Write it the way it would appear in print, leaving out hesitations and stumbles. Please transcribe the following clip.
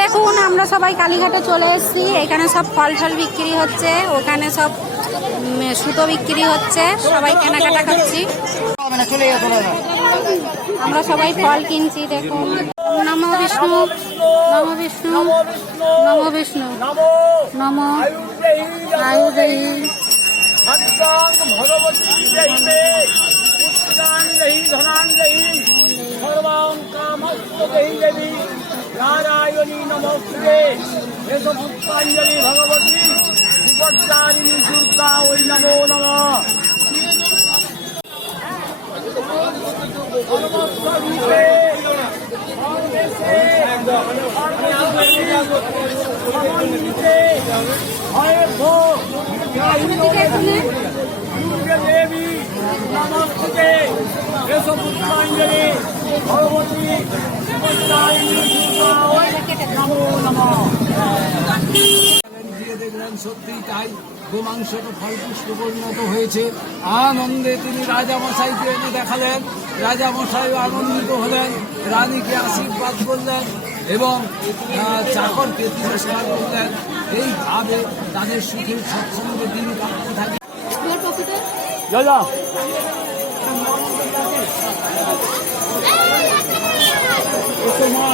দেখুন আমরা সবাই কালীঘাটে চলে এসেছি। এখানে সব ফল টল বিক্রি হচ্ছে, ওখানে সব সুতো বিক্রি হচ্ছে, সবাই কেনাকাটা করছি। আমরা সবাই ফল কিনছি। দেখুন নমো বিষ্ণু, নমো বিষ্ণু, নমো বিষ্ণু, নমো আয়ুদেহি नारायणी नमोस्तुते पुष्पांजलि भगवती विपत्तारिणी दुर्गा वै नमो नमः। देवी नमस्ते पुष्पांजलि भगवती দেখলেন সত্যি তাই গোমাংসটা ফলপুষ্প পরিণত হয়েছে। আনন্দে তিনি রাজামশাইকে এনে দেখালেন। রাজামশাই আনন্দিত হলেন, রানীকে আশীর্বাদ করলেন এবং চাকরকে তিরস্কার করলেন। এইভাবে তাদের সুখের সৎসঙ্গে দিন কাটতে থাকে। মা